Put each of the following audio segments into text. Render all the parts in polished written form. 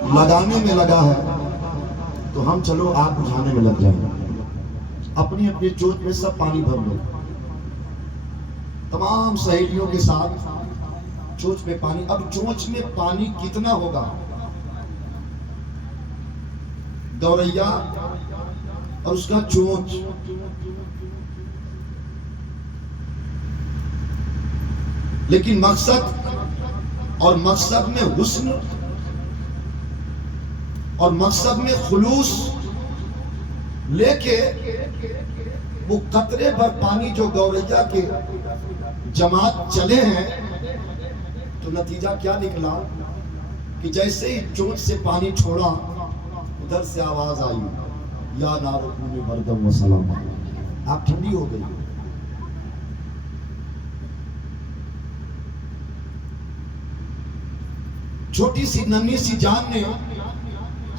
لگانے میں لگا ہے تو ہم چلو آگ بجھانے میں لگ جائیں گے. اپنی اپنی چوٹ میں سب پانی بھر لو. تمام سہیلیوں کے ساتھ چوچ میں پانی. اب چوچ میں پانی کتنا ہوگا؟ گوریا اور اس کا چوچ. لیکن مقصد اور مقصد میں حسن اور مقصد میں خلوص لے کے وہ قطرے بھر پانی جو گوریا کے جماعت چلے ہیں تو نتیجہ کیا نکلا کہ جیسے ہی چونچ سے پانی چھوڑا ادھر سے آواز آئی یا نار کونی بردم و سلام. آپ ٹھنڈی ہو گئی. چھوٹی سی ننھی سی جان نے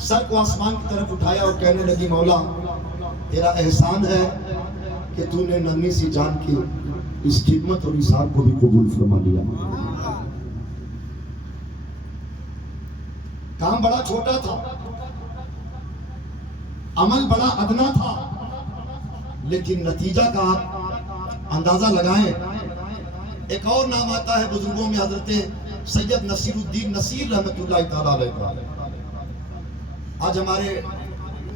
سر کو آسمان کی طرف اٹھایا اور کہنے لگی مولا تیرا احسان ہے کہ تو نے ننھی سی جان کی اس خدمت اور اثار کو بھی قبول فرما لیا. کام بڑا چھوٹا تھا, عمل بڑا ادنا تھا, لیکن نتیجہ کا آپ اندازہ لگائیں. ایک اور نام آتا ہے بزرگوں میں حضرت سید نصیر الدین نصیر رحمت اللہ تعالیٰ علیہ کا. آج ہمارے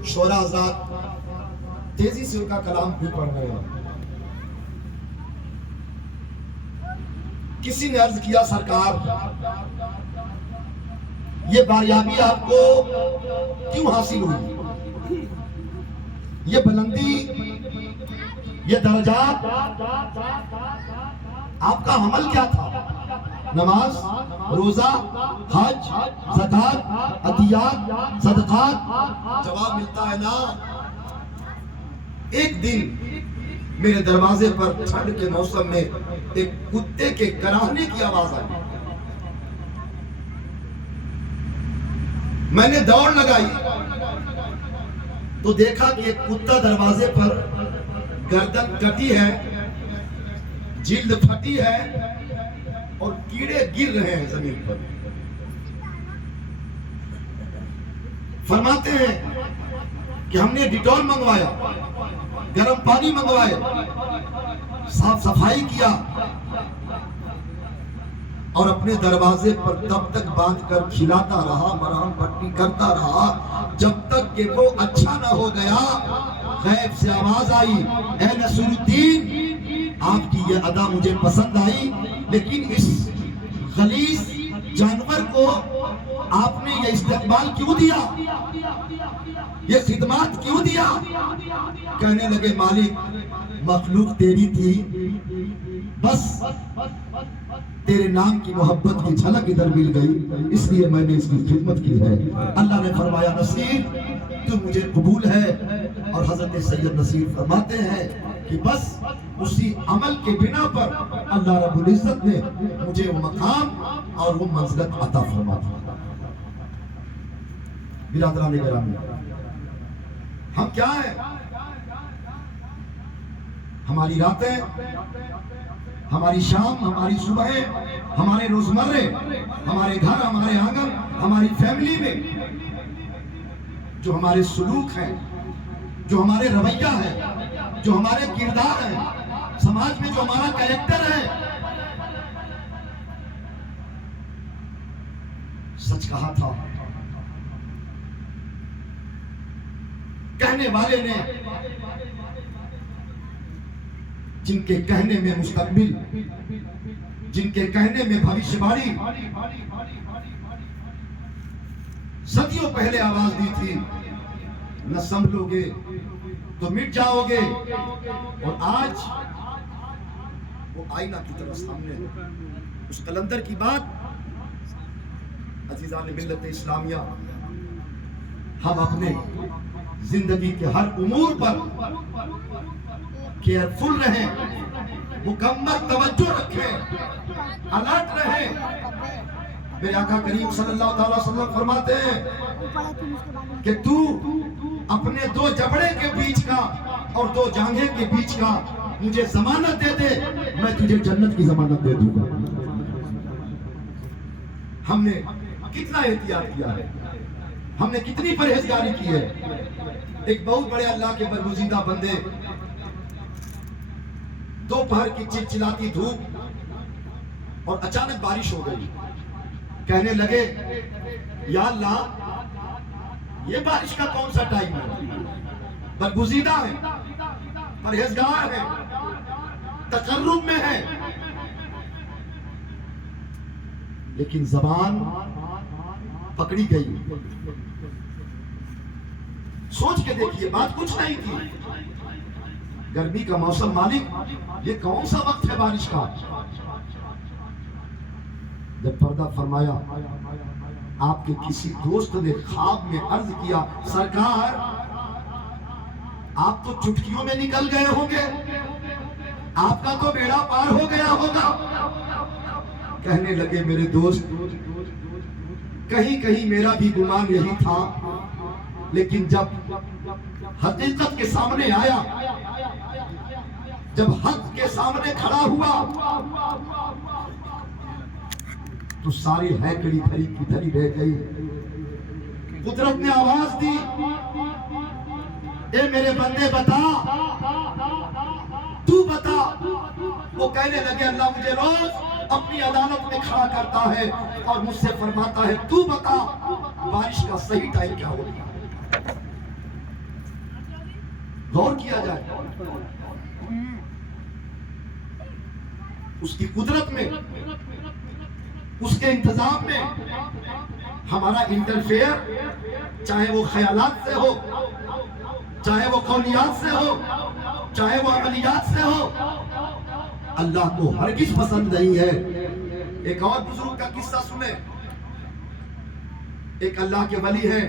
شعراء حضرات تیزی سے ان کا کلام بھی پڑھ رہے ہیں. کسی نے عرض کیا سرکار یہ باریابی آپ کو کیوں حاصل ہوئی؟ یہ بلندی, یہ درجات آپ کا عمل کیا تھا؟ نماز, روزہ, حج, زکات, عطیات, صدقات. جواب ملتا ہے نا. ایک دن میرے دروازے پر ٹھنڈ کے موسم میں ایک کتے کے کراہنے کی آواز آئی. میں نے دوڑ لگائی تو دیکھا کہ ایک کتا دروازے پر گردن کٹی ہے, جلد پھٹی ہے اور کیڑے گر رہے ہیں زمین پر. فرماتے ہیں کہ ہم نے ڈیٹول منگوایا, گرم پانی منگوائے, صاف صفائی کیا اور اپنے دروازے پر تب تک باندھ کر کھلاتا رہا, مرہم پٹی کرتا رہا جب تک کہ وہ اچھا نہ ہو گیا. غیب سے آواز آئی اے نصیر الدین آپ کی یہ ادا مجھے پسند آئی, لیکن اس غلیظ جانور کو آپ نے یہ استقبال کیوں دیا, یہ خدمات کیوں دیا؟ کہنے لگے مالک مخلوق تیری تھی, بس تیرے نام کی محبت کی جھلک ادھر مل گئی اس لیے میں نے اس کی خدمت کی ہے. اللہ نے فرمایا نصیر تو مجھے قبول ہے. اور حضرت سید نصیر فرماتے ہیں کہ بس اسی عمل کے بنا پر اللہ رب العزت نے مجھے وہ مقام اور وہ منزلت عطا فرما دی. برادران گرامی, ہم کیا ہیں؟ ہماری راتیں, ہماری شام, ہماری صبحیں, ہمارے روزمرے, ہمارے گھر, ہمارے آنگن, ہماری فیملی میں جو ہمارے سلوک ہیں, جو ہمارے رویہ ہے, جو ہمارے کردار ہیں, سماج میں جو ہمارا کریکٹر ہے. سچ کہا تھا کہنے والے نے, جن کے کہنے میں مستقبل, جن کے کہنے میں بھوشیہ بانی صدیوں پہلے آواز دی تھی, نہ سنبھلو گے تو مٹ جاؤ گے. اور آج وہ آئینہ کی طرح سامنے اس قلندر کی بات. عزیزان ملت اسلامیہ, ہم اپنے زندگی کے ہر امور پر کیئرفل رہیں, مکمل توجہ رکھیں, الرٹ رہیں. میرے آقا کریم صلی اللہ علیہ وسلم فرماتے ہیں کہ تو اپنے دو جبڑے کے بیچ کا اور دو جانگیں کے بیچ کا مجھے ضمانت دے دے, میں تجھے جنت کی ضمانت دے دوں گا. ہم نے کتنا احتیاط کیا ہے. ہم نے کتنی پرہیزگاری کی ہے. ایک بہت بڑے اللہ کے برگزیدہ بندے دوپہر کی چلچلاتی دھوپ اور اچانک بارش ہو گئی. کہنے لگے یا اللہ یہ بارش کا کون سا ٹائم ہے؟ برگزیدہ ہے، پرہیزگار ہے، تقرب میں ہے، لیکن زبان پکڑی گئی. سوچ کے دیکھیے بات کچھ نہیں تھی. گرمی کا موسم مالک یہ کون سا وقت ہے بارش کا؟ جب پردہ فرمایا آپ کے کسی دوست نے خواب میں عرض کیا سرکار آپ تو چٹکیوں میں نکل گئے ہوں گے، آپ کا تو بیڑا پار ہو گیا ہوگا. کہنے لگے میرے دوست کہیں کہیں میرا بھی گمان یہی تھا، لیکن جب حقیقت کے سامنے آیا، جب حق کے سامنے کھڑا ہوا تو ساری ہیکڑی دھری کی دھری رہ گئی. قدرت نے آواز دی اے میرے بندے بتا، تو بتا. وہ کہنے لگے اللہ مجھے روز اپنی عدالت میں کھڑا کرتا ہے اور مجھ سے فرماتا ہے تو بتا بارش کا صحیح ٹائم کیا ہوگا. غور کیا جائے اس کی قدرت میں، اس کے انتظام میں. ہمارا انٹرفیئر چاہے وہ خیالات سے ہو، چاہے وہ قولیات سے ہو، چاہے وہ عملیات سے ہو، اللہ کو ہرگز پسند نہیں ہے. ایک اور بزرگ کا قصہ سنیں. ایک اللہ کے ولی ہیں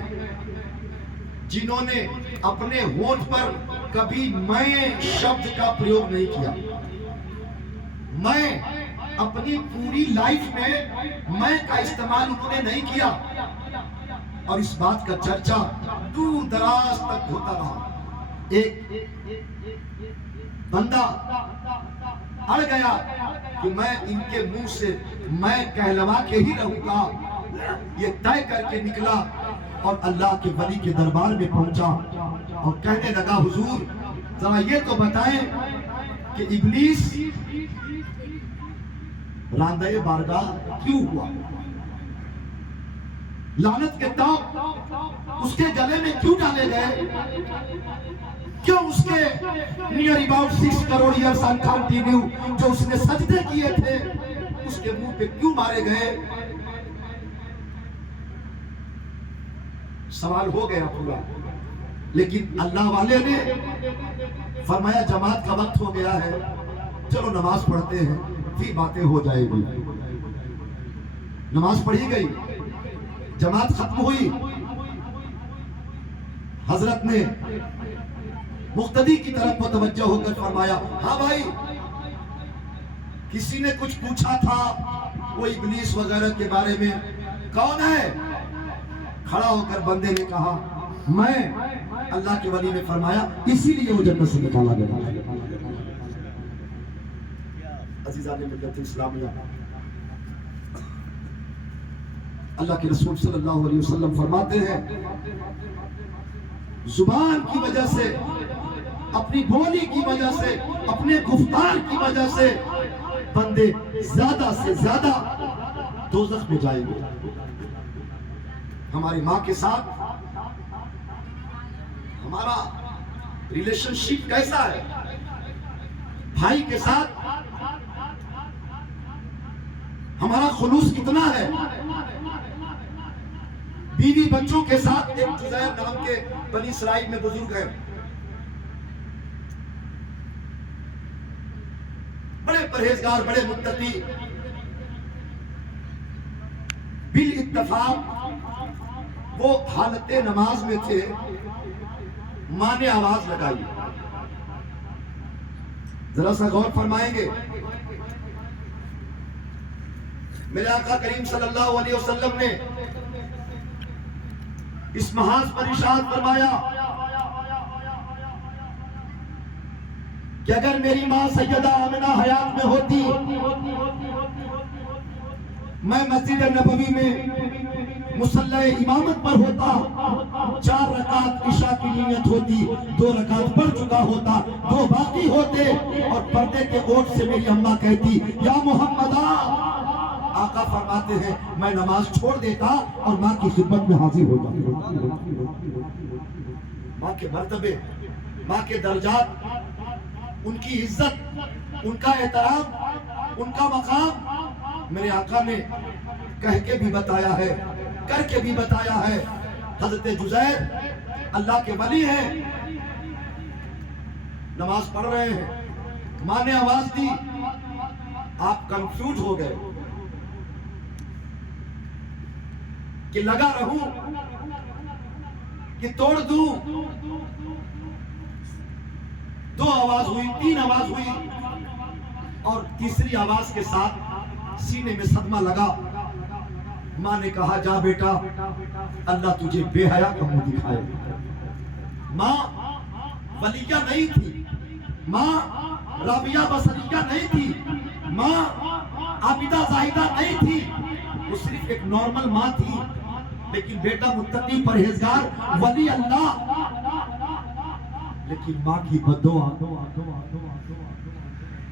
جنہوں نے اپنے ہونٹ پر کبھی میں شبد کا پریوگ نہیں کیا. میں اپنی پوری لائف میں کا استعمال انہوں نے نہیں کیا، اور اس بات کا چرچا دور دراز تک ہوتا رہا. ایک بندہ اڑ گیا کہ میں ان کے منہ سے میں کہلوا کے ہی رہوں گا. یہ طے کر کے نکلا اور اللہ کے ولی کے دربار میں پہنچا اور کہنے لگا حضور ذرا یہ تو بتائیں کہ ابلیس راندہ بارگاہ کیوں ہوا؟ لعنت کے تاؤ اس کے گلے میں کیوں ڈالے گئے؟ کیوں اس کے near about 6 crore years uncontinue جو اس نے سجدے کیے تھے اس کے منہ پہ کیوں مارے گئے؟ سوال ہو گیا پورا. لیکن اللہ والے نے فرمایا جماعت کا وقت ہو گیا ہے، چلو نماز پڑھتے ہیں پھر باتیں ہو جائے گی. نماز پڑھی گئی، جماعت ختم ہوئی. حضرت نے مقتدی کی طرف متوجہ ہو کر فرمایا ہاں بھائی کسی نے کچھ پوچھا تھا وہ ابلیس وغیرہ کے بارے میں، کون ہے؟ کھڑا ہو کر بندے نے کہا میں. اللہ کے ولی نے فرمایا اسی لیے وہ جنت سے نکالا گیا. عزیزان ملت اسلامیہ، اللہ کے رسول صلی اللہ علیہ وسلم فرماتے ہیں زبان کی وجہ سے، اپنی بولی کی وجہ سے، اپنے گفتار کی وجہ سے بندے زیادہ سے زیادہ دوزخ میں جائیں گے. ہماری ماں کے ساتھ ہمارا ریلیشن شپ کیسا ہے؟ بھائی کے ساتھ ہمارا خلوص کتنا ہے؟ بیوی بچوں کے ساتھ ایک جزیر نام کے بنی اسرائیل میں بزرگ ہیں، بڑے پرہیزگار، بڑے متقی. بالاتفاق وہ حالت نماز میں تھے، ماں نے آواز لگائی. ذرا سا غور فرمائیں گے. میرے آقا کریم صلی اللہ علیہ وسلم نے اس محاذ پر ارشاد فرمایا کہ اگر میری ماں سیدہ آمنہ حیات میں ہوتی میں مسجد نبوی میں مصلی امامت پر ہوتا، 4 رکعت عشاء کی نیت ہوتی، 2 رکعت پڑھ چکا ہوتا، 2 باقی ہوتے، اور پردے کے اوٹ سے میری اماں کہتی یا محمدہ، آقا فرماتے ہیں میں نماز چھوڑ دیتا اور ماں کی خدمت میں حاضر ہو جاتا۔ ماں کے مرتبے، ماں کے درجات، ان کی عزت، ان کا احترام، ان کا مقام میرے آقا نے کہہ کے بھی بتایا ہے، کر کے بھی بتایا ہے۔ حضرت جزیر اللہ کے ولی ہیں، نماز پڑھ رہے ہیں، ماں نے آواز دی، آپ کنفیوز ہو گئے کہ لگا رہوں کہ توڑ دوں۔ 2 آواز ہوئی، 3 آواز ہوئی، اور تیسری آواز کے ساتھ سینے میں صدمہ لگا۔ ماں نے کہا جا بیٹا، اللہ تجھے بے حیا کا منہ دکھائے۔ ماں ولیہ نہیں تھی، ماں رابعہ بصریہ نہیں تھی، ماں عابدہ زاہدہ نہیں تھی، وہ صرف ایک نارمل ماں تھی، لیکن بیٹا متقی پرہیزگار ولی اللہ، لیکن ماں کی بددعا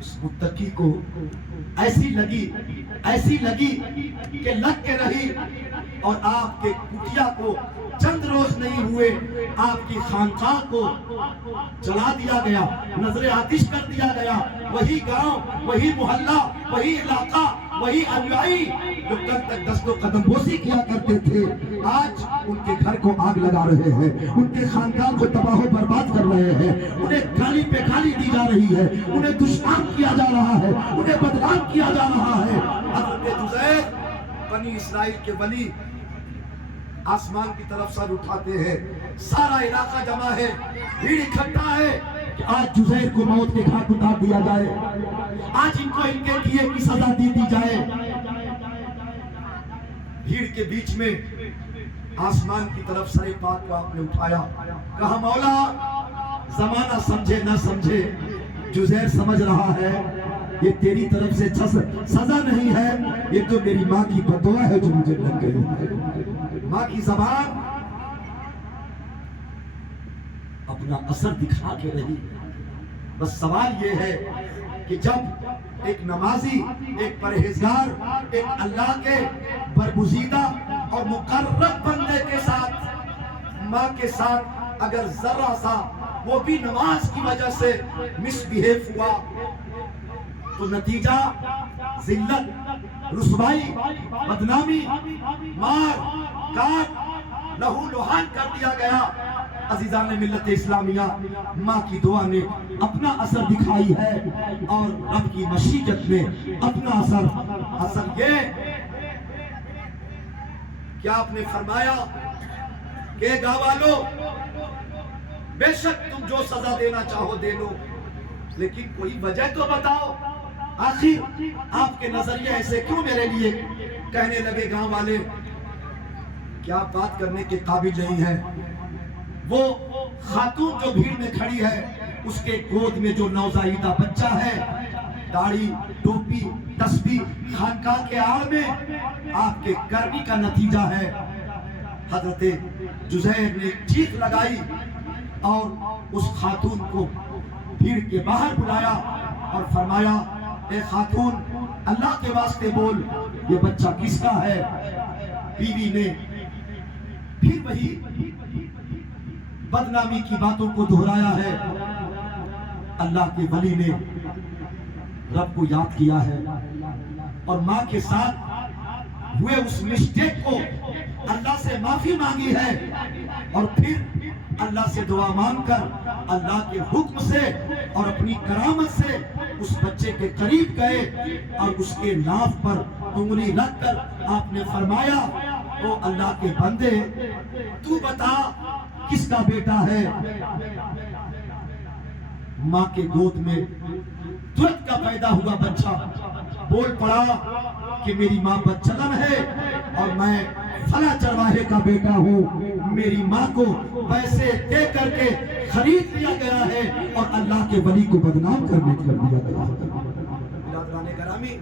اس متقی کو ایسی لگی کہ لگ کے رہی، اور آپ کے کٹیا کو چند روز نہیں ہوئے آپ کی خانقاہ کو جلا دیا گیا، نظر آتش کر دیا گیا۔ وہی گاؤں، وہی محلہ، وہی علاقہ، وہی انوائی جو کل تک دست و قدم بوسی کیا کرتے تھے، آج ان کے گھر کو آگ لگا رہے ہیں، ان کے خاندان کو تباہ و برباد کر رہے ہیں، انہیں گالی پہ گالی دی جا رہی ہے، انہیں دشمن کیا جا رہا ہے، انہیں بدنام کیا جا رہا ہے۔ حضرت جزیر بنی اسرائیل کے ولی آسمان کی طرف سر اٹھاتے ہیں، سارا علاقہ جمع ہے، بھیڑ اکٹھا ہے کہ آج جزیر کو موت کے گھاٹ اتار دیا جائے، آج ان کو ان کے کیے کی سزا دی جائے۔ بھیڑ کے بیچ میں آسمان کی طرف سر پاک کو آپ نے اٹھایا، کہا مولا زمانہ سمجھے نہ سمجھے، جزیر سمجھ رہا ہے یہ تیری طرف سے سزا نہیں ہے، یہ تو میری ماں کی بددعا ہے جو مجھے لگ گئی ہے۔ ماں کی زبان اپنا اثر دکھا کے رہی۔ بس سوال یہ ہے کہ جب ایک نمازی، ایک پرہیزگار، ایک اللہ کے برگزیدہ اور مقرب بندے کے ساتھ، ماں کے ساتھ اگر ذرا سا وہ بھی نماز کی وجہ سے مس بیہیو ہوا تو نتیجہ ذلت، رسوائی، بدنامی، مار کاٹ، لہو لہان کر دیا گیا۔ عزیزان ملت اسلامیہ، ماں کی دعا نے اپنا اثر دکھائی ہے، اور رب کی مشیت میں اپنا اثر یہ کیا آپ نے فرمایا کہ گاہ والوں بے شک تم جو سزا دینا چاہو دے لو، لیکن کوئی وجہ تو بتاؤ، آخر آپ کے نظریے ایسے کیوں میرے لیے؟ کہنے لگے گاؤں والے کیا بات کرنے کے قابل نہیں ہے۔ وہ خاتون جو بھیڑ میں کھڑی ہے، اس کے گود میں جو نوزائیدہ بچہ ہے، داڑھی، ٹوپی، تسبیح، خانقاہ کے آڑ میں آپ کے کرنی کا نتیجہ ہے۔ حضرت جزیر نے چیخ لگائی اور اس خاتون کو بھیڑ کے باہر بلایا اور فرمایا اے خاتون اللہ کے واسطے بول یہ بچہ کس کا ہے؟ بیوی نے پھر وہی بدنامی کی باتوں کو دہرایا ہے۔ اللہ کے ولی نے رب کو یاد کیا ہے اور ماں کے ساتھ ہوئے اس مسٹیک کو اللہ سے معافی مانگی ہے، اور پھر اللہ سے دعا مانگ کر اللہ کے حکم سے اور اپنی کرامت سے اس بچے کے قریب گئے اور اس کے ناف پر انگلی رکھ کر آپ نے فرمایا او اللہ کے بندے تو بتا کس کا بیٹا ہے؟ ماں کے گود میں ترنت کا پیدا ہوا بچہ بول پڑا کہ میری ماں بدچلن ہے اور میں فلاں چرواہے کا بیٹا ہوں، میری ماں کو پیسے دے کر کے خرید لیا گیا ہے اور اللہ کے ولی کو بدنام کرنے کر دیا گیا ہے۔ برادران گرامی،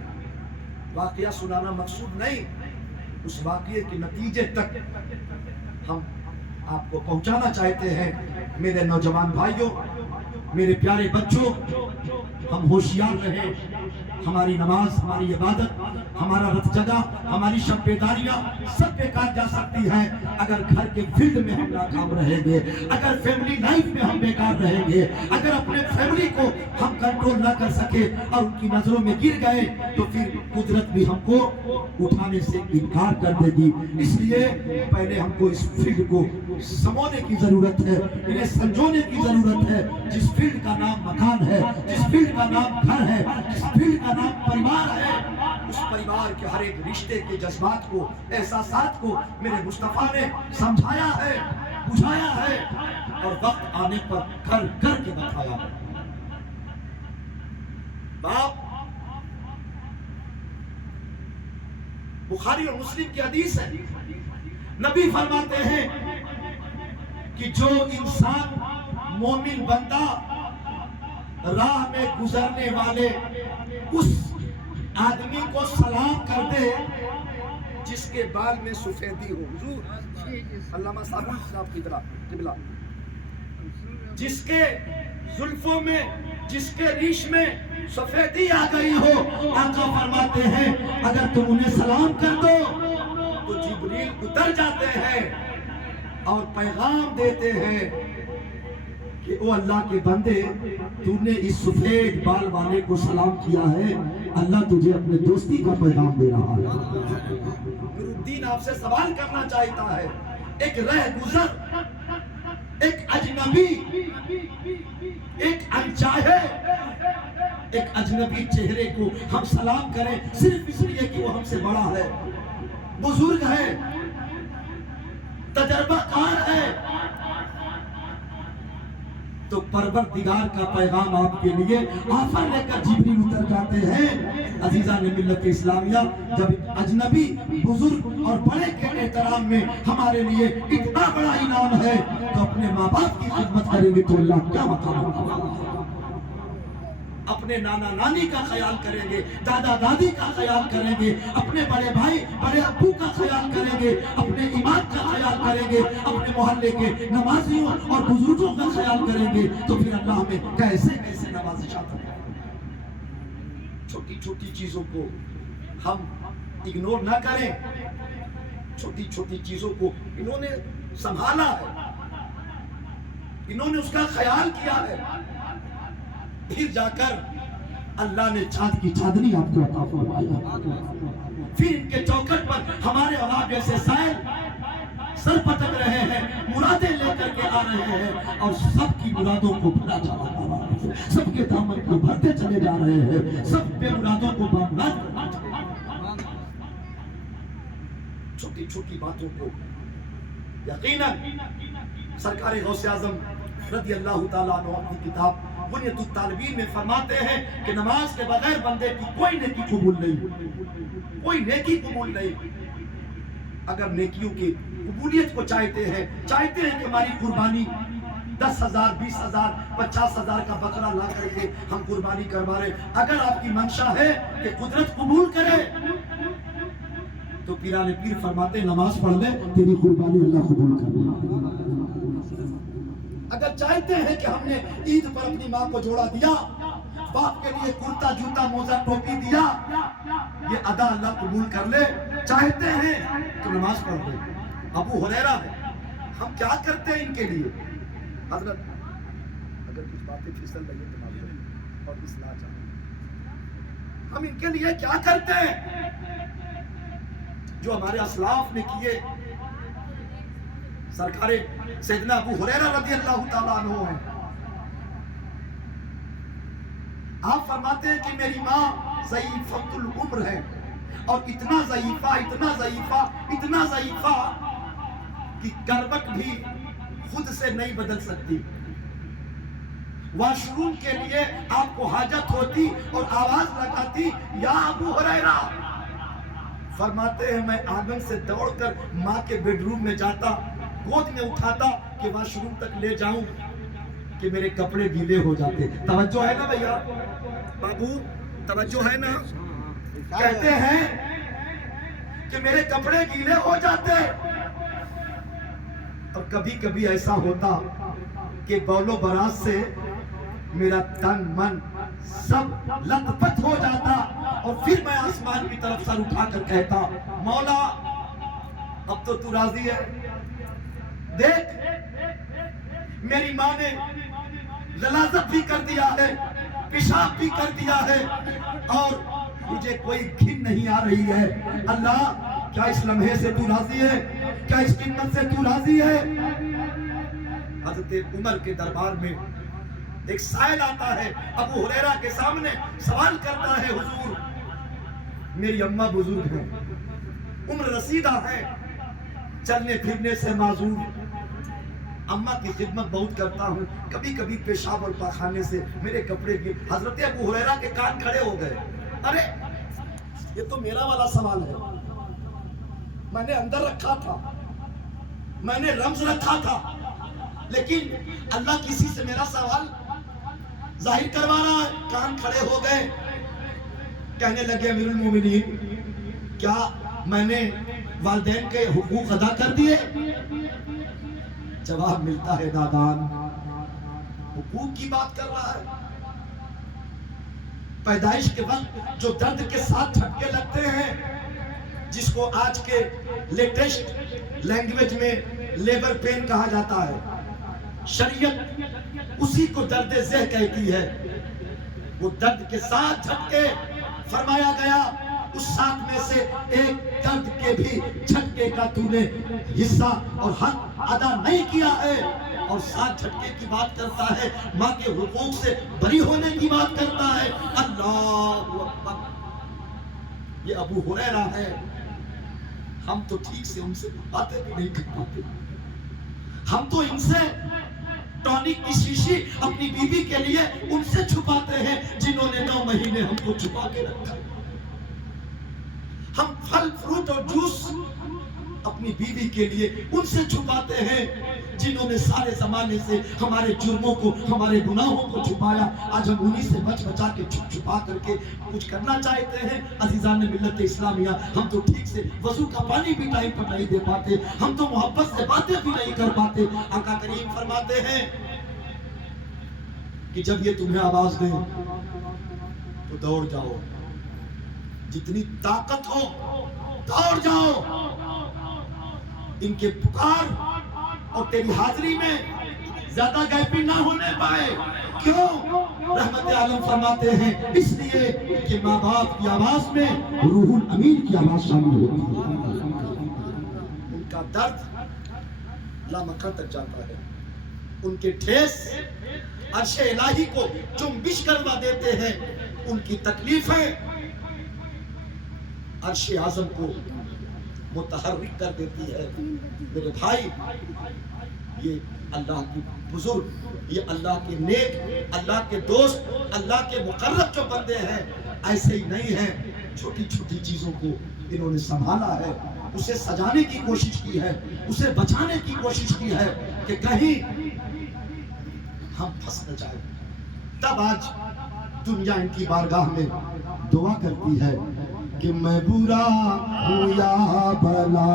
واقعہ سنانا مقصود نہیں، اس واقعے کے نتیجے تک ہم آپ کو پہنچانا چاہتے ہیں۔ میرے نوجوان بھائیوں، میرے پیارے بچوں، ہم ہوشیار رہیں۔ ہماری نماز، ہماری عبادت، ہمارا رت جگہ، ہماری شب بیداریاں سب بیکار جا سکتی ہے اگر گھر کے فیلڈ میں ہم ناکام رہیں گے، اگر فیملی لائف میں ہم بیکار رہیں گے، اگر اپنے فیملی کو ہم کنٹرول نہ کر سکے اور ان کی نظروں میں گر گئے تو پھر قدرت بھی ہم کو اٹھانے سے انکار کر دے گی۔ اس لیے پہلے ہم کو اس فیلڈ کو سمونے کی ضرورت ہے، انہیں سنجونے کی ضرورت ہے۔ جس فیلڈ کا نام مکان ہے، جس فیلڈ کا نام گھر ہے، جس فیلڈ کا نام پریوار ہے، اس پریوار کے ہر ایک رشتے کے جذبات کو، احساسات کو میرے مصطفیٰ نے سمجھایا ہے، بجھایا ہے اور وقت آنے پر کر کر کے بتایا ہے۔ باپ، بخاری اور مسلم کی حدیث ہے، نبی فرماتے ہیں کہ جو انسان مومن بندہ راہ میں گزرنے والے اس آدمی کو سلام کر دے جس کے بال میں سفیدی ہو، حضور علامہ صاحب کی طرح قبلہ، جس کے زلفوں میں، جس کے ریش میں سفیدی آ گئی ہو، آقا فرماتے ہیں اگر تم انہیں سلام کر دو تو جبریل اتر جاتے ہیں اور پیغام دیتے ہیں کہ او اللہ کے بندے، تو نے اس سفید بال والے کو سلام کیا ہے، اللہ تجھے اپنے دوستی کا پیغام دے رہا ہے۔ نورالدین آپ سے سوال کرنا چاہتا ہے، ایک رہ گزر، ایک اجنبی، ایک انچاہے، ایک اجنبی چہرے کو ہم سلام کریں صرف اس لیے کہ وہ ہم سے بڑا ہے، بزرگ ہے، تجربہ کار ہے، تو پروردگار کا پیغام آپ کے لیے آفر لے کر جبریل اتر جاتے ہیں۔ عزیزان ملت اسلامیہ، جب اجنبی، بزرگ اور بڑے کے احترام میں ہمارے لیے اتنا بڑا انعام ہے تو اپنے ماں باپ کی خدمت کریں گے تو اللہ کیا مقام ہوگا۔ اپنے نانا نانی کا خیال کریں گے، دادا دادی کا خیال کریں گے، اپنے بڑے بھائی بڑے ابو کا خیال کریں گے، اپنے امام کا خیال کریں گے، اپنے محلے کے نمازیوں اور بزرگوں کا خیال کریں گے تو پھر اللہ ہمیں کیسے کیسے نوازش عطا کرے گا۔ چھوٹی چھوٹی چیزوں کو ہم اگنور نہ کریں، چھوٹی چھوٹی چیزوں کو انہوں نے سنبھالا ہے، انہوں نے اس کا خیال کیا ہے، پھر جا کر اللہ نے چاند کی چاندنی آپ کو عطا فرمایا، پھر ان کے چوکٹ پر ہمارے اولاد جیسے سائل سر پٹک رہے ہیں، مرادیں لے کر کے آ رہے ہیں اور سب کی مرادوں کو بھرا جا رہا ہے، سب کے دامن کو بھرتے چلے جا رہے ہیں، سب بے مرادوں کو بامراد کرتے چلے جا رہے ہیں۔ چھوٹی چھوٹی باتوں کو یقیناً سرکار غوث اعظم رضی اللہ تعالیٰ عنہ اپنی کتاب بنیت الطالبین میں فرماتے ہیں کہ نماز کے بغیر بندے کی کوئی نیکی قبول نہیں، کوئی نیکی قبول نہیں۔ اگر نیکیوں کی قبولیت کو چاہتے ہیں کہ ہماری قربانی 10,000 20,000 50,000 کا بکرا لا کر کے ہم قربانی کروائیں، اگر آپ کی منشا ہے کہ قدرت قبول کرے تو پیران پیر فرماتے ہیں نماز پڑھ لے، تیری قربانی اللہ قبول کر لے۔ اگر چاہتے ہیں کہ ہم نے عید پر اپنی ماں کو جوڑا دیا، باپ کے لیے کرتا جوتا موزہ ٹوپی دیا، یہ ادا اللہ قبول کر لے، چاہتے ہیں تو نماز پڑھ لے۔ ابو ہریرہ ہے، ہم کیا کرتے ہیں ان کے لیے؟ حضرت اگر کچھ باتیں پھسل رہی ہیں تو معاف کریں اور اصلاح چاہتے، ہم ان کے لیے کیا کرتے ہیں جو ہمارے اسلاف نے کیے؟ سرکار سیدنا ابو ہریرہ رضی اللہ تعالیٰ عنہ ہیں، آپ فرماتے ہیں کہ میری ماں ضعیفۃ العمر ہے اور اتنا ضعیفہ کہ کروٹ بھی خود سے نہیں بدل سکتی، واش روم کے لیے آپ کو حاجت ہوتی اور آواز لگاتی یا ابو ہریرہ، فرماتے ہیں میں آنگن سے دوڑ کر ماں کے بیڈ روم میں جاتا، گود میں اٹھاتا کہ واش روم تک لے جاؤں کہ میرے کپڑے گیلے ہو جاتے۔ توجہ ہے نا بھیا بابو، توجہ ہے نا؟ کہتے ہیں کہ میرے کپڑے گیلے ہو جاتے، اور کبھی کبھی ایسا ہوتا کہ بول و براز سے میرا تن من سب لت پت ہو جاتا، اور پھر میں آسمان کی طرف سر اٹھا کر کہتا مولا اب تو تو راضی ہے، دیکھ میری ماں نے غلاظت بھی کر دیا ہے، پیشاب بھی کر دیا ہے، اور مجھے کوئی گھن نہیں آ رہی ہے، اللہ کیا اس لمحے سے تو راضی ہے؟ کیا اس قیمت سے تو راضی ہے؟ حضرت عمر کے دربار میں ایک سائل آتا ہے، ابو ہریرہ کے سامنے سوال کرتا ہے، حضور میری اماں بزرگ ہیں، عمر رسیدہ ہے، چلنے پھرنے سے معذور، اماں کی خدمت بہت کرتا ہوں، کبھی کبھی پیشاب اور پاخانے سے میرے کپڑے کی۔ حضرت ابو ہریرہ کے کان کھڑے ہو گئے، ارے یہ تو میرا والا سوال ہے، میں نے اندر رکھا تھا، میں نے رمز رکھا تھا، لیکن اللہ کسی سے میرا سوال ظاہر کروا رہا ہے۔ کان کھڑے ہو گئے، کہنے لگے امیر المومنین کیا میں نے والدین کے حقوق ادا کر دیے؟ جواب ملتا ہے نادان، حقوق کی بات کر رہا ہے؟ پیدائش کے وقت جو درد کے ساتھ جھٹکے لگتے ہیں، جس کو آج کے لیٹسٹ لینگویج میں لیبر پین کہا جاتا ہے، شریعت اسی کو درد ذہ کہتی ہے، وہ درد کے ساتھ جھٹکے فرمایا گیا، اس ساتھ میں سے ایک درد کے بھی جھٹکے کا تو نے حصہ اور حق ادا نہیں کیا ہے، اور ساتھ جھٹکے کی بات کرتا ہے، ماں کے حقوق سے بری ہونے کی بات کرتا ہے۔ اللہ اکبر، یہ ابو ہریرہ ہے، ہم تو ٹھیک سے ان سے باتیں بھی نہیں کر پاتے، ہم تو ان سے ٹونک کی شیشی اپنی بیوی کے لیے ان سے چھپاتے ہیں جنہوں نے 9 مہینے ہم کو چھپا کے رکھا، ہم پھل فروٹ اور جوس اپنی بیوی کے لیے ان سے چھپاتے ہیں جنہوں نے سارے زمانے سے ہمارے جرموں کو، ہمارے گناہوں کو چھپایا، آج ہم انہی سے بچ بچا کے چھپ چھپا کر کے کچھ کرنا چاہتے ہیں۔ عزیزان ملت اسلامیہ، ہم تو ٹھیک سے وضو کا پانی بھی ٹائم پر نہیں دے پاتے، ہم تو محبت سے باتیں بھی نہیں کر پاتے۔ آقا کریم فرماتے ہیں کہ جب یہ تمہیں آواز دیں تو دوڑ جاؤ، جتنی طاقت ہو دوڑ جاؤ، ان کے پکار اور تیری حاضری میں زیادہ گیپی نہ ہونے پائے۔ کیوں؟ رحمت عالم فرماتے ہیں اس لیے کہ ماں باپ کی آواز میں روح الامین کی آواز شامل ہوتی ہے، ان کا درد لامکان تک جاتا ہے، ان کے ٹھیس عرش الہی کو جنبش کروا دیتے ہیں، ان کی تکلیفیں عرش اعظم کو متحرک کر دیتی ہے۔ میرے بھائی، یہ اللہ کی بزرگ، یہ اللہ کے نیک، اللہ کے دوست، اللہ کے مقرب جو بندے ہیں، ایسے ہی نہیں ہیں، چھوٹی چھوٹی چیزوں کو انہوں نے سنبھالا ہے، اسے سجانے کی کوشش کی ہے، اسے بچانے کی کوشش کی ہے کہ کہیں ہم پھنس نہ جائیں۔ تب آج دنیا ان کی بارگاہ میں دعا کرتی ہے کہ میں برا ہوں یا بھلا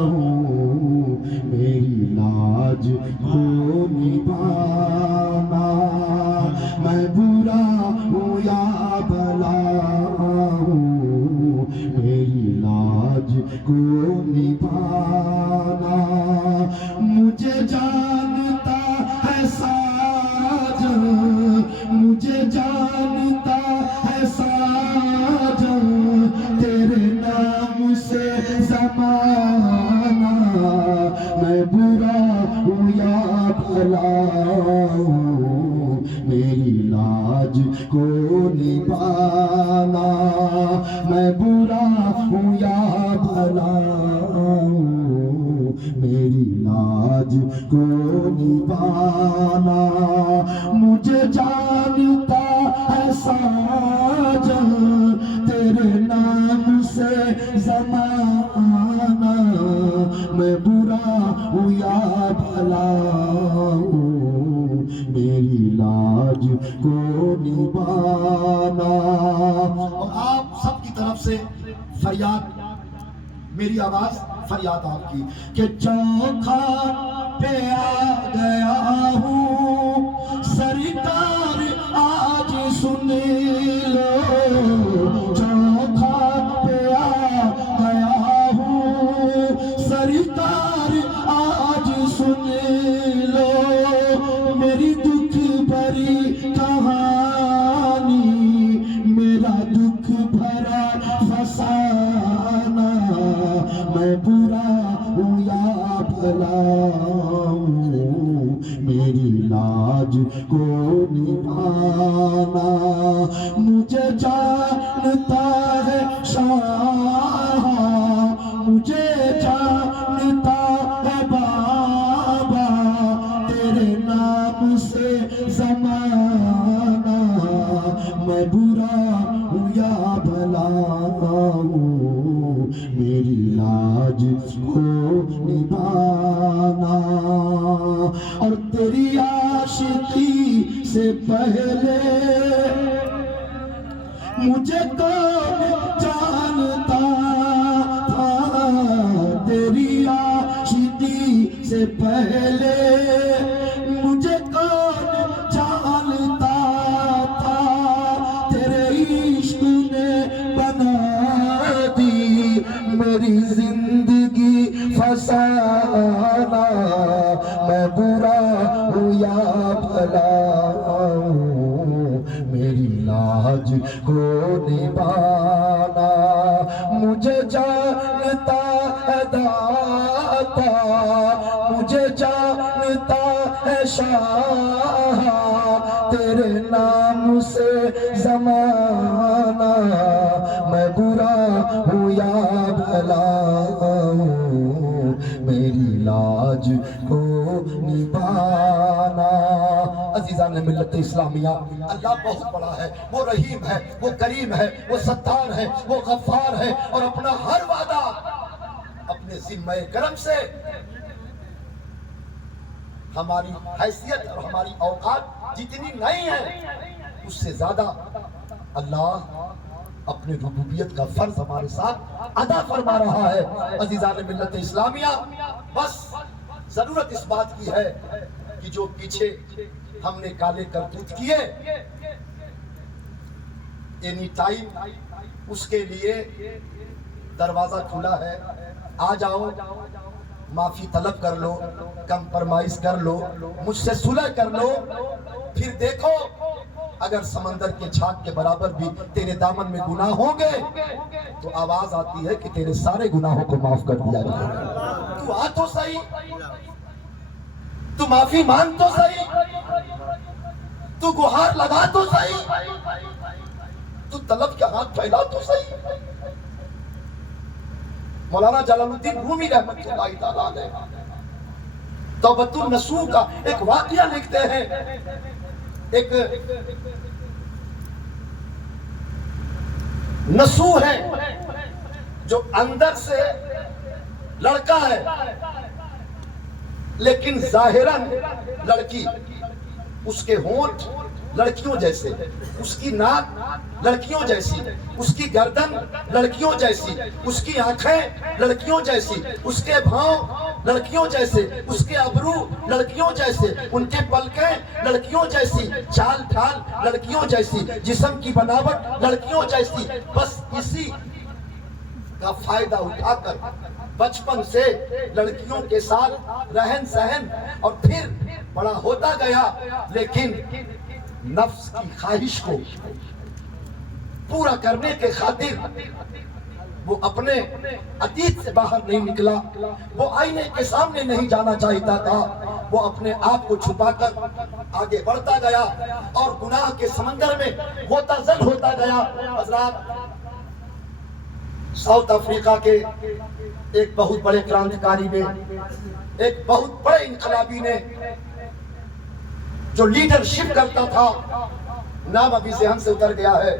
ہوں، میری لاج ہو نبھانا، میں برا ہوں یا بھلا ہوں، میری لاج کو نبھانا، مجھے جانتا ہے ساجن، مجھے جانتا ہے ساجن، تیرے نام سے زمانہ، میں برا ہوں یا بھلا ہوں، میری لاج کو نبھانا، میں برا ہوں یا بھلا ہوں، میری لاج کو نبھانا، مجھے جانتا ہے ساجن، تیرے نام سے زمانہ، میں برا ہوں یا بھلا ہوں، میری لاج کو نبھانا۔ اور آپ سب کی طرف سے فریاد میری آواز فریاد آپ کی کہ چوکھٹ پہ آ گیا ہوں سرکار آج سن لو، چوکھٹ پہ آ گیا ہوں سرکار آج سن لو، میری دکھ بھری کہانی، میرا دکھ بھرا فسانہ، میں برا ہوں یا بھلا ہوں، میری لاج کو نبھانا، مجھے جانتا ہے شاہ، مجھے جانتا ہے بابا، تیرے نام سے زمانہ، میں برا ہوں یا بھلا ہوں، میری لاج کو نبھانا، اور تیری عاشقی سے پہلے مجھے کون جانتا تھا، تیری عاشقی سے پہلے مجھے کون جانتا تھا، تیرے عشق نے بنا دی میری زندگی فسانہ، میں برا ہوں یا بھلا ہوں، میری لاج کو نبھانا، مجھے جانتا ہے داتا، مجھے جانتا ہے شاہ، تیرے نام سے زمانہ، میں برا ہوں یا بھلا ہوں، میری لاج کو نبھانا۔ عزیزان ملت اسلامیہ، اللہ بہت بڑا ہے، وہ رحیم ہے، وہ کریم ہے، وہ ستار ہے، وہ غفار ہے، اور اپنا ہر وعدہ اپنے ذمہ کرم سے ہماری حیثیت اور ہماری اوقات جتنی نہیں ہے اس سے زیادہ اللہ اپنے ربوبیت کا فرض ہمارے ساتھ ادا فرما رہا ہے۔ عزیزان ملت اسلامیہ، بس ضرورت اس بات کی ہے کہ جو پیچھے ہم نے کالے کرتوت کیے، اینی ٹائم اس کے لیے دروازہ کھلا ہے، آ جاؤ، معافی طلب کر لو، کمپرمائز کر لو، مجھ سے صلح کر لو، پھر دیکھو اگر سمندر کے چھاگ کے برابر بھی تیرے دامن میں گناہ ہوں گے تو آواز آتی ہے کہ تیرے سارے گناہوں کو معاف کر دیا جائے گا۔ تو آ تو صحیح، تو معافی مانگ تو صحیح، تو گہار لگا تو صحیح، تو طلب کا ہاتھ پھیلا تو صحیح۔ مولانا جلال الدین رومی رحمت اللہ تعالیٰ علیہ توبۃ النصوح کا ایک واقعہ لکھتے ہیں۔ ایک نصوح ہے جو اندر سے لڑکا ہے لیکن ظاہراً لڑکی، اس کے ہونٹ لڑکیوں جیسے، اس کی ناک لڑکیوں جیسی، اس کی گردن لڑکیوں جیسی، اس کی آنکھیں لڑکیوں جیسی، اس کے بھاؤں لڑکیوں جیسے، اس کے ابرو لڑکیوں جیسے، ان کے پلکیں لڑکیوں جیسی، چال ڈھال لڑکیوں جیسی، جسم کی بناوٹ لڑکیوں جیسی۔ بس اسی کا فائدہ اٹھا کر بچپن سے لڑکیوں کے ساتھ رہن سہن، اور پھر بڑا ہوتا گیا، لیکن نفس کی خواہش کو پورا کرنے کے خاطر وہ اپنے عتیق سے باہر نہیں نکلا، وہ آئینے کے سامنے نہیں جانا چاہتا تھا، وہ اپنے آپ کو چھپا کر آگے بڑھتا گیا اور گناہ کے سمندر میں ہوتا زل ہوتا گیا۔ حضرات، ساؤتھ افریقہ کے ایک بہت بڑے کرانتکاری نے، ایک بہت بڑے انقلابی نے جو لیڈرشپ کرتا تھا، نام ابھی ذہن سے اتر گیا ہے،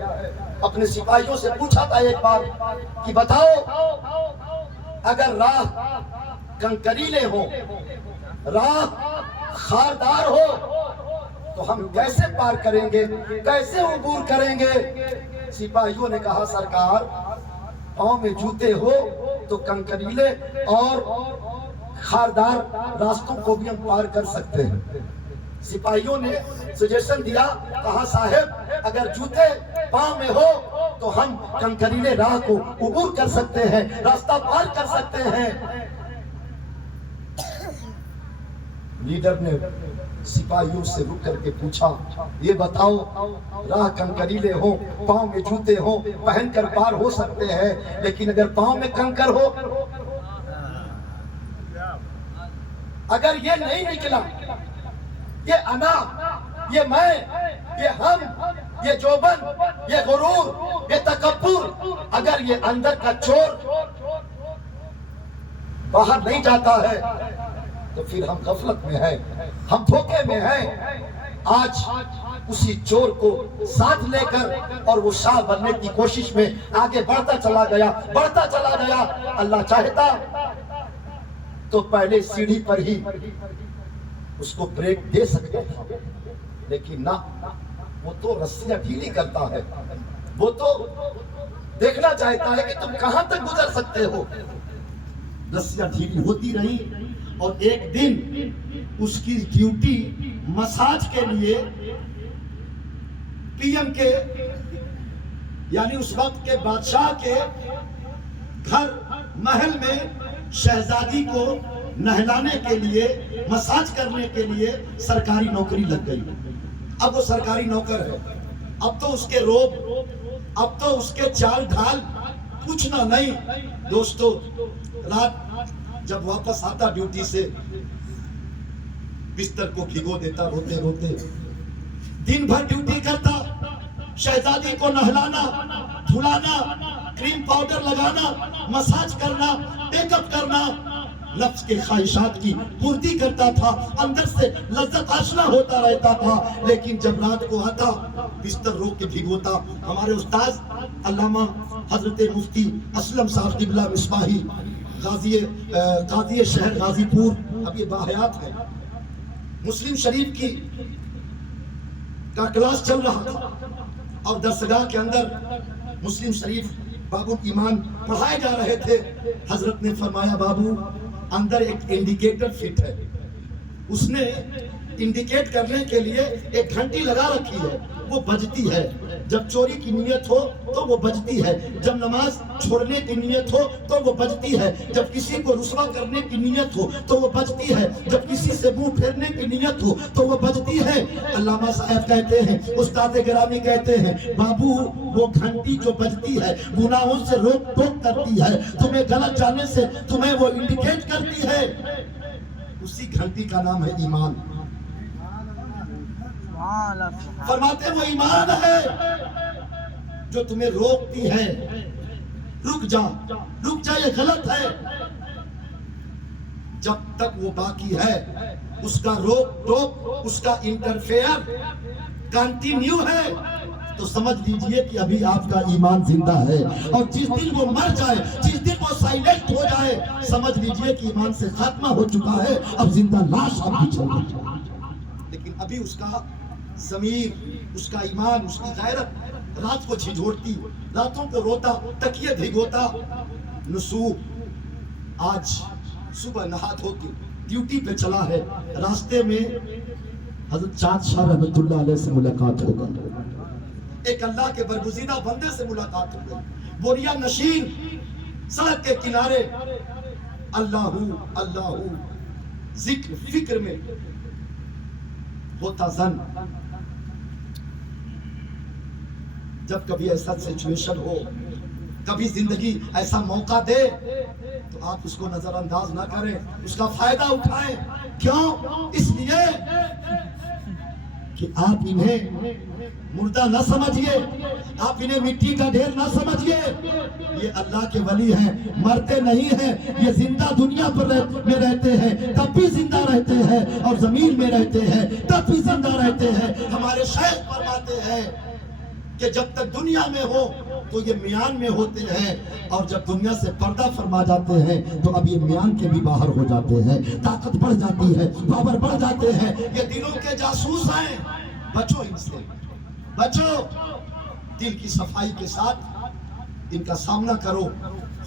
اپنے سپاہیوں سے پوچھا تھا ایک بار کہ بتاؤ اگر راہ کنکریلے ہو، راہ خاردار ہو تو ہم کیسے پار کریں گے، کیسے عبور کریں گے؟ سپاہیوں نے کہا سرکار، پاؤں میں جوتے ہو تو کنکریلے اور خاردار راستوں کو بھی ہم پار کر سکتے ہیں۔ سپاہیوں نے سجیشن دیا، کہا صاحب اگر جوتے پاؤں میں ہو تو ہم کنکریلے راہ کو عبور کر سکتے ہیں، راستہ پار کر سکتے ہیں۔ لیڈر نے سپاہیوں سے رک کر کے پوچھا، یہ بتاؤ راہ کنکریلے ہو، پاؤں میں جوتے ہو، پہن کر پار ہو سکتے ہیں، لیکن اگر پاؤں میں کنکر ہو، اگر یہ نہیں نکلا، یہ انا، یہ میں، یہ ہم، یہ جوبن، یہ غرور، یہ تکبر، اگر یہ اندر کا چور باہر نہیں جاتا ہے تو پھر ہم غفلت میں ہیں، ہم دھوکے میں ہیں۔ آج اسی چور کو ساتھ لے کر اور وہ شاہ بننے کی کوشش میں آگے بڑھتا چلا گیا۔ اللہ چاہتا تو پہلے سیڑھی پر ہی اس کو بریک دے سکتا تھا، لیکن نہ، وہ تو رسیاں ڈھیلی کرتا ہے، وہ تو دیکھنا چاہتا ہے کہ تم کہاں تک گزر سکتے ہو۔ رسیاں ڈھیلی ہوتی رہی اور ایک دن اس کی ڈیوٹی مساج کے لیے پی ایم کے یعنی اس وقت کے بادشاہ کے گھر محل میں شہزادی کو نہلانے کے لیے، مساج کرنے کے لیے سرکاری نوکری لگ گئی۔ اب وہ سرکاری نوکر ہے، اب تو اس کے روب، اب تو اس کے چال ڈھال پوچھنا نہیں۔ دوستو، رات جب واپس آتا ڈیوٹی سے، بستر کو بھگو دیتا روتے روتے، دن بھر ڈیوٹی کرتا، شہزادی کو نہلانا، دھلانا، کریم پاؤڈر لگانا، مساج کرنا، میک اپ کرنا، نفس کے خواہشات کی پورتی کرتا تھا، اندر سے لذت آشنا ہوتا رہتا تھا۔ لیکن جب رات کو آتا، بستر روک کے بھگوتا۔ ہمارے استاذ علامہ حضرت مفتی اسلم صاحب قبلہ مصباحی، قاضی شہر غازی پور، اب یہ باحیات ہے، مسلم شریف کی کا کلاس چل رہا تھا اور درسگاہ کے اندر مسلم شریف باب الایمان پڑھائے جا رہے تھے۔ حضرت نے فرمایا، بابو اندر ایک انڈیکیٹر فٹ ہے، اس نے انڈیکیٹ کرنے کے لیے ایک گھنٹی لگا رکھی ہے، وہ بجتی ہے، جب چوری کی نیت ہو تو وہ بجتی ہے، جب نماز چھوڑنے کی نیت ہو تو وہ بجتی ہے، جب کسی کو رسوا کرنے کی نیت ہو تو وہ بجتی ہے، جب کسی سے منہ پھیرنے کی نیت ہو تو وہ بجتی ہے۔ علامہ صاحب کہتے ہیں، استاد گرامی کہتے ہیں، بابو وہ گھنٹی جو بجتی ہے گناہوں سے روک ٹوک کرتی ہے، تمہیں غلط جانے سے تمہیں وہ انڈیکیٹ کرتی ہے، اسی گھنٹی کا نام ہے ایمان۔ فرماتے وہ ایمان ہے جو تمہیں روکتی ہے، رک جا یہ غلط ہے۔ جب تک وہ باقی ہے، اس کا روک ٹوک، اس کا انٹرفیئر کنٹینیو ہے، تو سمجھ لیجئے کہ ابھی آپ کا ایمان زندہ ہے، اور جس دن وہ مر جائے، جس دن وہ سائلنٹ ہو جائے، سمجھ لیجئے کہ ایمان سے خاتمہ ہو چکا ہے، اب زندہ لاش اب بھی چل رہی ہے۔ لیکن ابھی اس کا ضمیر، اس کا ایمان، اس کی غیرت رات کو جھنجھوڑتی، راتوں کو روتا، تکیے بھگوتا۔ نصوب آج صبح نہا دھو کے ڈیوٹی پہ چلا ہے، راستے میں حضرت چاند شاہ رحمۃ اللہ علیہ سے ملاقات ہوگا، ایک اللہ کے برگزیدہ بندے سے ملاقات ہو گئی، بوریا نشین سڑک کے کنارے، اللہ ذکر فکر میں ہوتا زن۔ جب کبھی ایسا سچویشن ہو، کبھی زندگی ایسا موقع دے تو آپ اس کو نظر انداز نہ کریں، اس کا فائدہ اٹھائیں۔ کیوں؟ اس لیے کہ آپ انہیں مردہ نہ سمجھیے، آپ انہیں مٹی کا ڈھیر نہ سمجھیے، یہ اللہ کے ولی ہیں، مرتے نہیں ہیں، یہ زندہ دنیا پر میں رہتے ہیں تب بھی زندہ رہتے ہیں، اور زمین میں رہتے ہیں تب بھی زندہ رہتے ہیں۔ ہمارے شیخ فرماتے ہیں کہ جب تک دنیا میں ہو تو یہ میان میں ہوتے ہیں، اور جب دنیا سے پردہ فرما جاتے ہیں تو اب یہ میان کے بھی باہر ہو جاتے ہیں، طاقت بڑھ جاتی ہے، پاور بڑھ جاتے ہیں۔ یہ دلوں کے جاسوس ہیں، بچو ان سے، بچو، دل کی صفائی کے ساتھ ان کا سامنا کرو،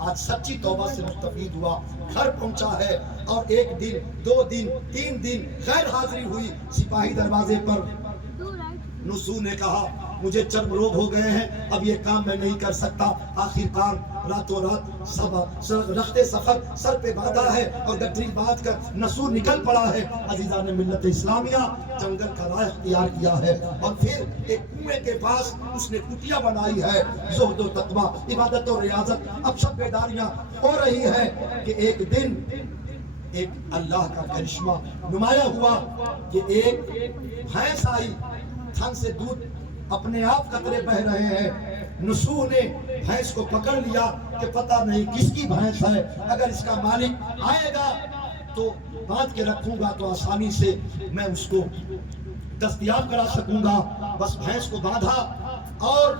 آج سچی توبہ سے مستفید ہوا، گھر پہنچا ہے، اور 1 دن 2 دن 3 دن غیر حاضری ہوئی سپاہی دروازے پر۔ نسو نے کہا مجھے چرم روگ ہو گئے ہیں، اب یہ کام میں نہیں کر سکتا۔ آخر کار راتوں رات سب رخت سفر سر پہ باندھا ہے اور گٹری باندھ کر نسو نکل پڑا ہے۔ عزیزان ملت اسلامیہ، جنگل کا راہ اختیار کیا ہے، اور پھر ایک کنویں کے پاس اس نے کٹیا بنائی ہے۔ زہد و تقویٰ، عبادت و ریاضت، اب شب بیداریاں ہو رہی ہے کہ ایک دن ایک اللہ کا کرشمہ نمایاں ہوا کہ ایک بھینس آئی، تھن سے دودھ اپنے آپ قطرے بہ رہے ہیں۔ نسو نے بھینس کو پکڑ لیا کہ پتہ نہیں کس کی بھینس ہے، اگر اس کا مالک آئے گا تو باندھ کے رکھوں گا تو آسانی سے میں اس کو دستیاب کرا سکوں گا۔ بس بھینس کو باندھا اور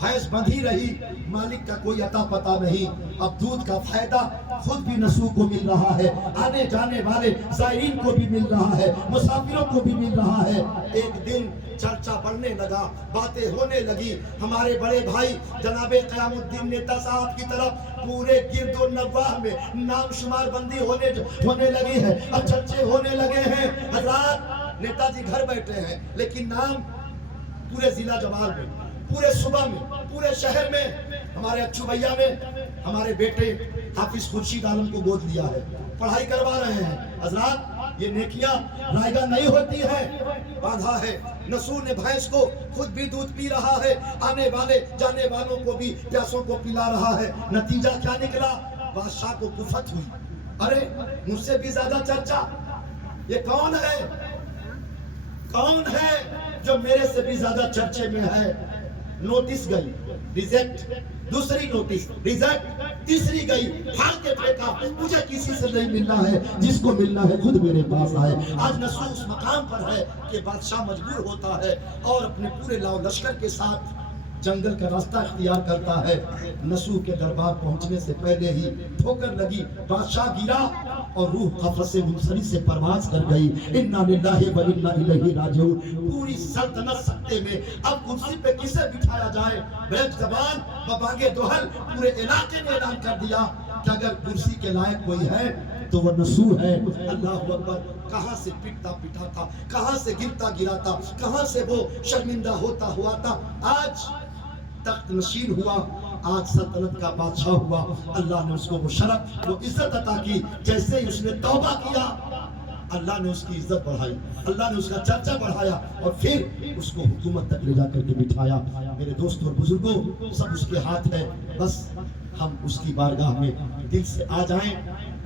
بھینس بندھی رہی، مالک کا کوئی عطا پتہ نہیں۔ اب دودھ کا فائدہ خود بھی نسو کو مل رہا ہے، آنے جانے والے زائرین کو بھی مل رہا ہے، مسافروں کو بھی مل رہا ہے۔ ایک دن چرچا بڑھنے لگا، باتیں ہونے لگی، ہمارے بڑے بھائی جناب قیام الدین نیتا صاحب کی طرف پورے گرد و نواح میں نام شمار بندی ہونے لگی ہے، اب چرچے ہونے لگے ہیں۔ حضرات، نیتا جی گھر بیٹھے ہیں لیکن نام پورے ضلع جمال میں، پورے صوبہ میں، پورے شہر میں، ہمارے اچھو بھیا نے ہمارے بیٹے حافظ خورشید عالم کو گود لیا ہے، پڑھائی کروا رہے ہیں۔ حضرات، یہ نیکیاں رائگاں نہیں ہوتی ہے، باندھا ہے۔ نسو نے بھینس کو خود بھی دودھ پی رہا ہے، آنے والے جانے والوں کو بھی پیاسوں کو پلا رہا ہے۔ نتیجہ کیا نکلا؟ بادشاہ کو کفت ہوئی، ارے مجھ سے بھی زیادہ چرچا، یہ کون ہے؟ کون ہے جو میرے سے بھی زیادہ چرچے میں ہے؟ نوٹس گئی، ریجیکٹ، دوسری نوٹس ریجیکٹ، تیسری گئی، پھاڑ کے پھینکا، مجھے کسی سے نہیں ملنا ہے، جس کو ملنا ہے خود میرے پاس آئے۔ آج نسو اس مقام پر ہے کہ بادشاہ مجبور ہوتا ہے اور اپنے پورے لاؤ لشکر کے ساتھ جنگل کا راستہ اختیار کرتا ہے۔ نسو کے دربار پہنچنے سے پہلے ہی ٹھوکر لگی، بادشاہ گرا اور روح قفس منصرف سے پرواز کر گئی۔ انا للہ و انا الیہ راجعون۔ پوری سلطنت سکتے میں، اب کرسی پہ کسے بٹھایا جائے؟ بیک زبان ببانگے دوہل پورے علاقے نے اعلان کر دیا کہ اگر کرسی کے لائق کوئی ہے تو وہ نسو ہے۔ اللہ اکبر، کہاں سے پٹتا پٹاتا، کہاں سے گرتا گراتا، کہاں سے وہ شرمندہ ہوتا ہوا تھا، آج تخت نشین ہوا، آج سلطنت کا بادشاہ ہوا۔ اللہ نے اس کو وہ شرف، وہ عزت عطا کی۔ جیسے ہی اس نے توبہ کیا، اللہ نے اس کی عزت بڑھائی، اللہ نے اس کا چرچا بڑھایا، اور پھر اس کو حکومت تک لے جا کر کے بٹھایا۔ میرے دوستوں اور بزرگوں، سب اس کے ہاتھ ہے، بس ہم اس کی بارگاہ میں دل سے آ جائیں۔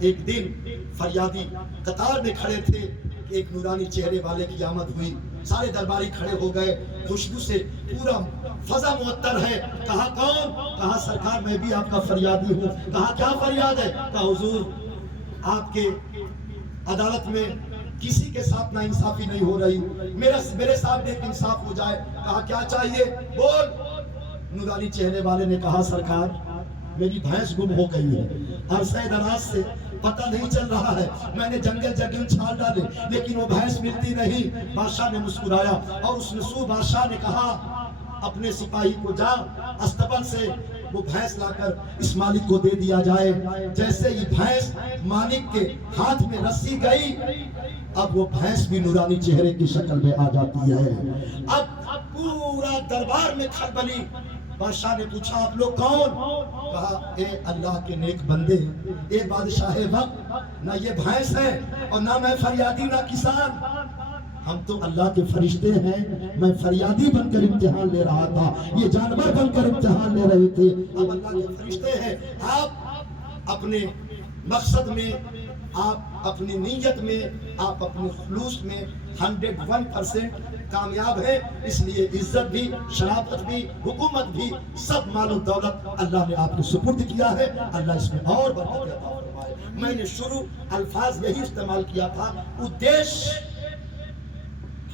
ایک دن فریادی قطار میں کھڑے تھے کہ ایک نورانی چہرے والے کی آمد ہوئی، سارے درباری کھڑے ہو گئے، خوشبو سے پورا فضا معطر ہے۔ کہا کون؟ کہا سرکار میں بھی آپ کا فریادی ہوں۔ کہا کیا فریاد ہے؟ کہا حضور، آپ کے عدالت میں کسی کے ساتھ نا انصافی نہیں ہو رہی، میرے ساتھ بھی ایک انصاف ہو جائے۔ کہا کیا چاہیے؟ بول۔ نورانی چہرے والے نے کہا سرکار میری بھینس گم ہو گئی ہے، عرصہ دراز سے پتہ نہیں چل رہا ہے، میں نے جنگل چھال ڈالے لیکن وہ بھینس ملتی نہیں۔ بادشاہ نے مسکرایا اور اس نسو بادشاہ نے کہا اپنے سپاہی کو جا استبل سے وہ بھینس لا کر اس مالک کو دے دیا جائے۔ جیسے ہی بھینس مالک کے ہاتھ میں رسی گئی، اب وہ بھینس بھی نورانی چہرے کی شکل میں آ جاتی ہے۔ اب پورا دربار میں کھلبلی۔ بادشاہ نے پوچھا آپ لوگ کون؟ کہا اے اللہ کے نیک بندے، اے بادشاہ وقت، نہ یہ بھینس ہے اور نہ میں فریادی نہ کسان، ہم تو اللہ کے فرشتے ہیں، میں فریادی بن کر امتحان لے رہا تھا، یہ جانور بن کر امتحان لے رہے تھے، اب اللہ کے فرشتے ہیں۔ آپ اپنے مقصد میں، آپ اپنی نیت میں، آپ اپنے خلوص میں 101% کامیاب ہے، اس لیے عزت بھی، شرافت بھی، حکومت بھی، سب مال و دولت اللہ نے آپ کو سپرد کیا ہے۔ اللہ اس میں اور برکت عطا فرمائے۔ میں نے شروع الفاظ یہی استعمال کیا تھا، ادیش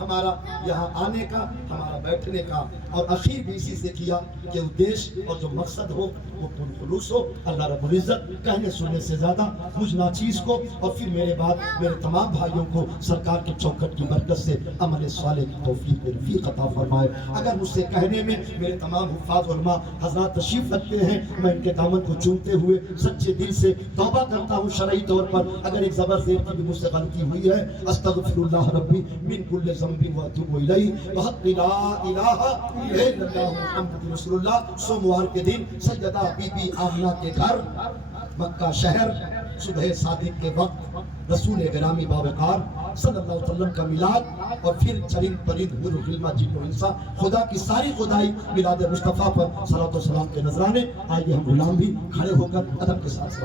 ہمارا یہاں آنے کا، ہمارا بیٹھنے کا، اور اخیر بھی اسی سے کیا کہ ادیش اور جو مقصد ہو وہ خلوص ہو۔ اللہ رب العزت کہنے سننے سے زیادہ مجھ ناچیز کو اور پھر میرے بعد میرے تمام بھائیوں کو سرکار کے چوکھٹ کی برکت سے عمل صالح کی توفیق رفیق عطا فرمائے۔ اگر مجھ سے کہنے میں میرے تمام حفاظ علماء حضرات تشریف رکھتے ہیں، میں ان کے دامن کو چومتے ہوئے سچے دل سے توبہ کرتا ہوں شرعی طور پر، اگر ایک زبر زیر کی بھی مجھ سے غلطی ہوئی ہے، استغفر اللہ ربی من کل ذنب واتوب الیہ وحق لا الہ الا اللہ محمد رسول اللہ۔ سوموار کے دن سیدہ بی بی آمنہ کے گھر مکہ شہر صبح صادق کے وقت رسول گرامی باوقار صلی اللہ علیہ وسلم کا میلاد، اور پھر چرند پرند حور و غلمہ جن و انسا خدا کی ساری خدائی میلاد مصطفیٰ پر صلاۃ و سلام کے نذرانے۔ آئیے ہم غلام بھی کھڑے ہو کر ادب کے ساتھ